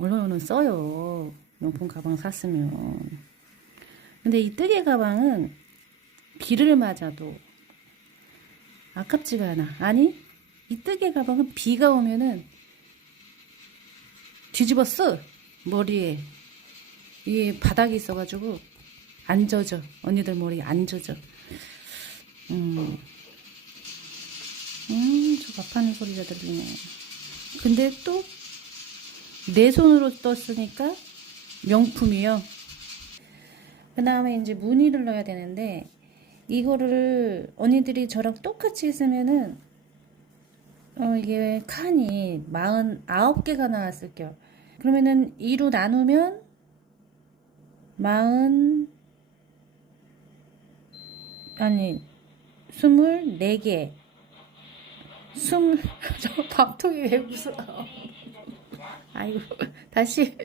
얼른 써요. 명품 가방 샀으면. 근데 이 뜨개 가방은 비를 맞아도 아깝지가 않아. 아니, 이 뜨개 가방은 비가 오면은 뒤집어 쓰 머리에 이 바닥이 있어가지고 안 젖어 언니들 머리 안 젖어 음, 음, 저 밥하는 소리가 들리네. 근데 또 내 손으로 떴으니까 명품이요. 그 다음에 이제 무늬를 넣어야 되는데 이거를 언니들이 저랑 똑같이 했으면은 어, 이게 칸이 49개가 나왔을게요. 그러면은 2로 나누면 40 아니 24개 스물 저 밥통이 왜 웃어 아이고 다시